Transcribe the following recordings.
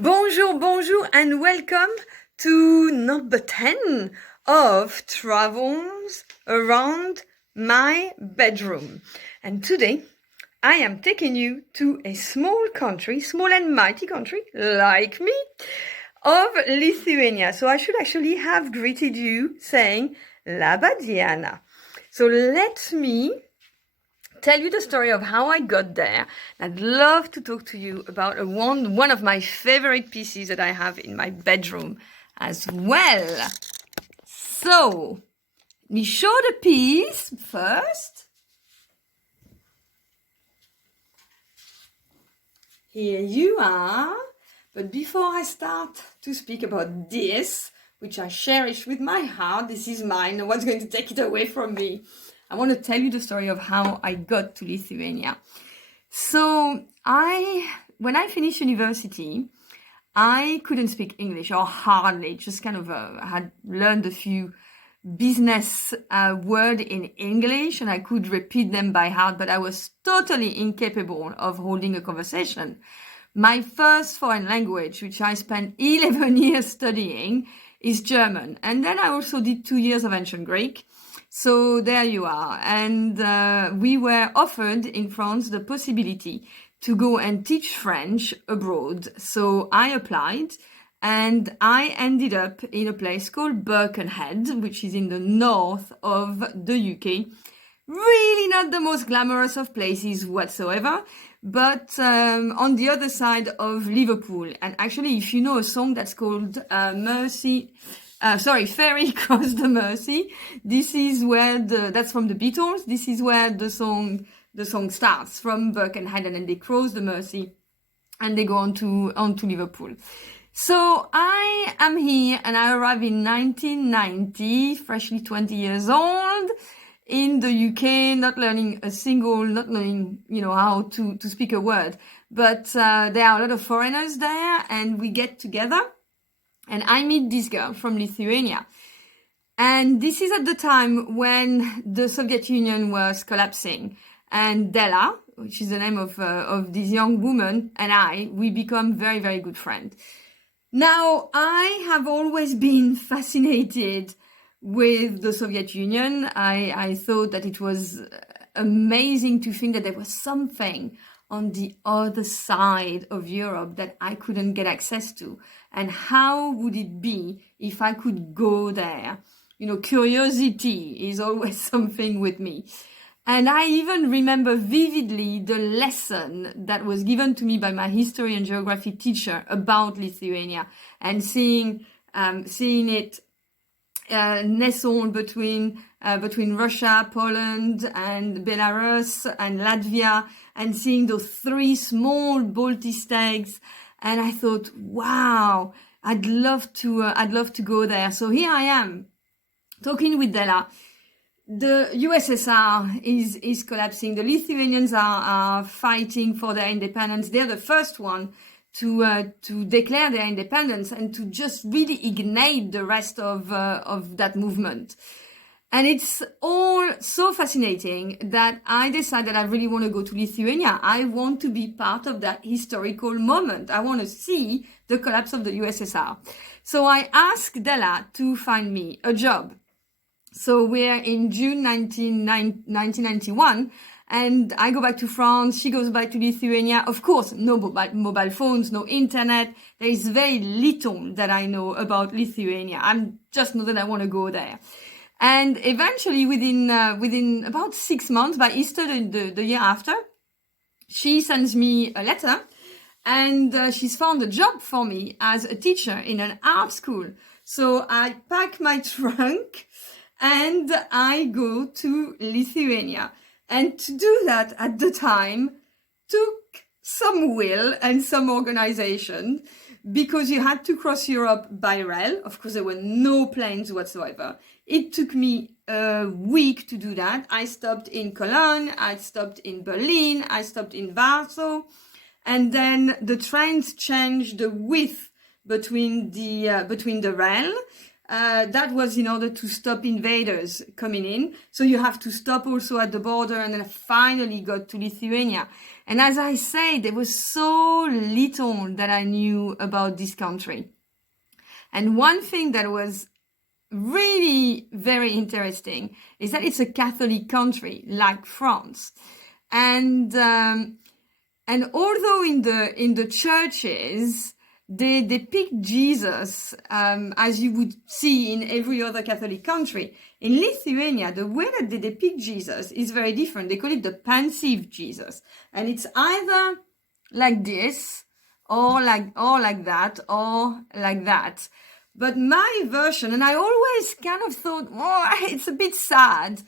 Bonjour, bonjour, and welcome to number 10 of Travels Around My Bedroom. And today, I am taking you to a small country, small and mighty country, like me, of Lithuania. So I should actually have greeted you saying Laba Diana. So let me tell you the story of how I got there. I'd love to talk to you about one of my favorite pieces that I have in my bedroom as well. So, let me show the piece first. Here you are. But before I start to speak about this, which I cherish with my heart, this is mine, no one's going to take it away from me. I want to tell you the story of how I got to Lithuania. So when I finished university, I couldn't speak English, or hardly, just kind of had learned a few business words in English and I could repeat them by heart, but I was totally incapable of holding a conversation. My first foreign language, which I spent 11 years studying, is German. And then I also did 2 years of ancient Greek. So there you are. And we were offered in France the possibility to go and teach French abroad. So I applied and I ended up in a place called Birkenhead, which is in the north of the UK. Really not the most glamorous of places whatsoever, but on the other side of Liverpool. And actually, if you know a song that's called Merci, Ferry Across the Mersey, this is where that's from the Beatles. This is where the song starts, from Birkenhead, and then they cross the Mersey and they go on to Liverpool. So I am here and I arrived in 1990, freshly 20 years old, in the UK, not learning, how to speak a word. But there are a lot of foreigners there and we get together and I meet this girl from Lithuania. And this is at the time when the Soviet Union was collapsing. And Della, which is the name of this young woman, and we become very, very good friends. Now, I have always been fascinated with the Soviet Union. I thought that it was amazing to think that there was something on the other side of Europe that I couldn't get access to. And how would it be if I could go there? Curiosity is always something with me. And I even remember vividly the lesson that was given to me by my history and geography teacher about Lithuania, and seeing it nestled between Russia, Poland, and Belarus and Latvia, and seeing those 3 small Baltic states. And I thought, wow, I'd love to go there. So here I am, talking with Della. The USSR is collapsing. The Lithuanians are fighting for their independence. They're the first one to declare their independence and to just really ignite the rest of that movement. And it's all so fascinating that I decided I really want to go to Lithuania. I want to be part of that historical moment. I want to see the collapse of the USSR. So I asked Della to find me a job. So we're in June 1991, and I go back to France, she goes back to Lithuania. Of course, no mobile phones, no internet. There is very little that I know about Lithuania. I just know that I want to go there. And eventually, within about 6 months, by Easter the year after, she sends me a letter, and she's found a job for me as a teacher in an art school. So I pack my trunk and I go to Lithuania. And to do that at the time took some will and some organization, because you had to cross Europe by rail. Of course, there were no planes whatsoever. It took me a week to do that. I stopped in Cologne, I stopped in Berlin, I stopped in Warsaw, and then the trains changed the width between the rail. that was in order to stop invaders coming in. So you have to stop also at the border, and then I finally got to Lithuania. And as I say, there was so little that I knew about this country. And one thing that was really very interesting is that it's a Catholic country like France. And although in the churches, they depict Jesus as you would see in every other Catholic country. In Lithuania, the way that they depict Jesus is very different. They call it the pensive Jesus. And it's either like this, or like that, or like that. But my version, and I always kind of thought, oh, it's a bit sad.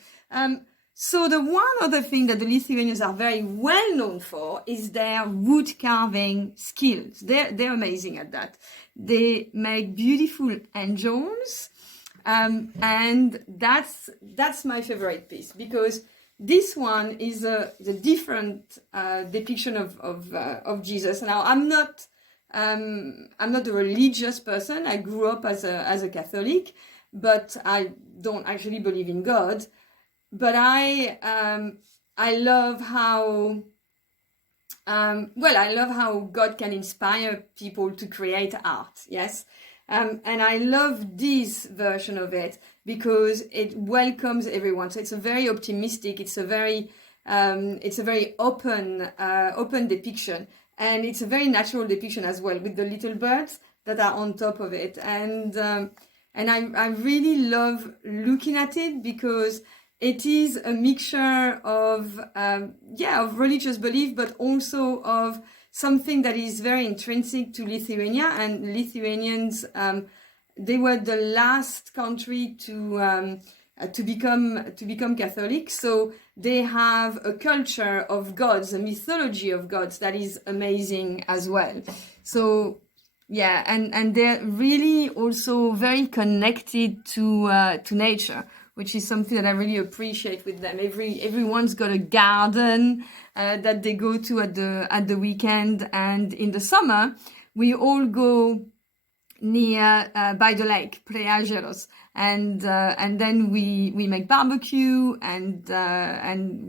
So the one other thing that the Lithuanians are very well known for is their wood carving skills. They're amazing at that. They make beautiful angels, and that's my favorite piece, because this one is the different depiction of Jesus. Now I'm not a religious person. I grew up as a Catholic, but I don't actually believe in God. But I love how I love how God can inspire people to create art. Yes, and I love this version of it because it welcomes everyone. So it's a very optimistic. It's a very open depiction, and it's a very natural depiction as well, with the little birds that are on top of it. And I really love looking at it because it is a mixture of religious belief, but also of something that is very intrinsic to Lithuania. And Lithuanians, they were the last country to become Catholic. So they have a culture of gods, a mythology of gods that is amazing as well. So yeah, and they're really also very connected to nature, which is something that I really appreciate with them. Everyone's got a garden that they go to at the weekend, and in the summer we all go near by the lake, Preageros, and then we make barbecue and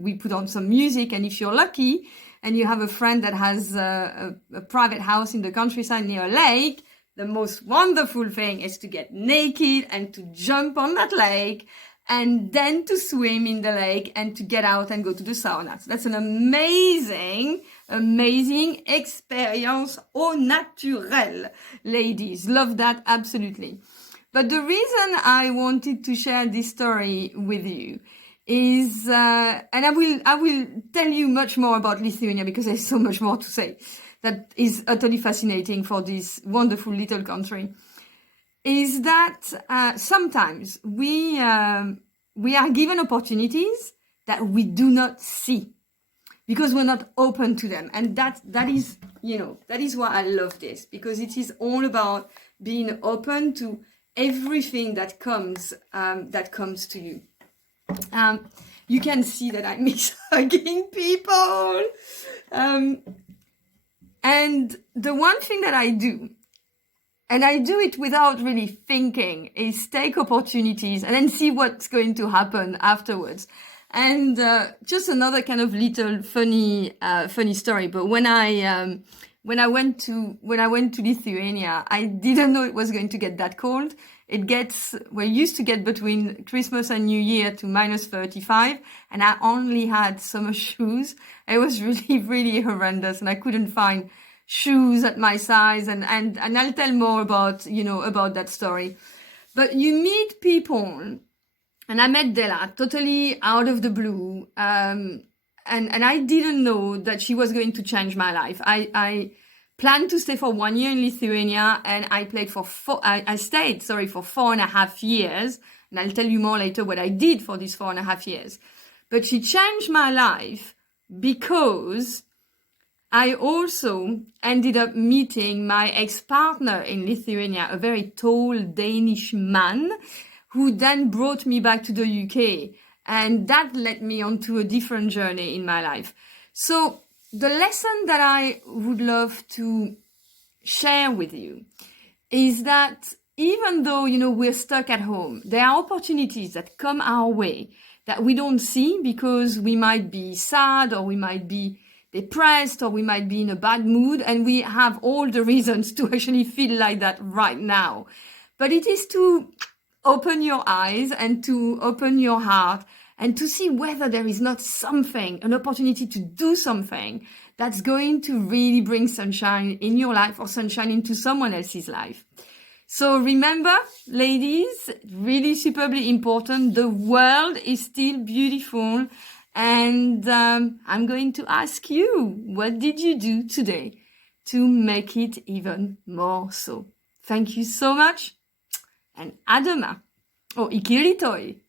we put on some music. And if you're lucky and you have a friend that has a private house in the countryside near a lake, the most wonderful thing is to get naked and to jump on that lake, and then to swim in the lake and to get out and go to the sauna. So that's an amazing experience au naturel. Ladies, love that absolutely. But the reason I wanted to share this story with you is, and I will tell you much more about Lithuania because there's so much more to say that is utterly fascinating for this wonderful little country, is that sometimes we are given opportunities that we do not see because we're not open to them. And that is why I love this, because it is all about being open to everything that comes to you. You can see that I miss hugging people. And the one thing that I do, and I do it without really thinking, is take opportunities and then see what's going to happen afterwards. And just another kind of little funny story. But when I went to Lithuania, I didn't know it was going to get that cold. We used to get between Christmas and New Year to -35, and I only had summer shoes. It was really, really horrendous, and I couldn't find shoes at my size, and I'll tell more about that story. But you meet people, and I met Della totally out of the blue, and I didn't know that she was going to change my life. I planned to stay for 1 year in Lithuania, and I stayed for 4.5 years, and I'll tell you more later what I did for these 4.5 years. But she changed my life because I also ended up meeting my ex-partner in Lithuania, a very tall Danish man, who then brought me back to the UK. And that led me onto a different journey in my life. So the lesson that I would love to share with you is that even though, we're stuck at home, there are opportunities that come our way that we don't see because we might be sad, or we might be depressed, or we might be in a bad mood, and we have all the reasons to actually feel like that right now. But it is to open your eyes and to open your heart and to see whether there is not something, an opportunity to do something that's going to really bring sunshine in your life, or sunshine into someone else's life. So remember, ladies, really superbly important, the world is still beautiful. And I'm going to ask you, what did you do today to make it even more so? Thank you so much. And à demain. Oh, ikiritoi.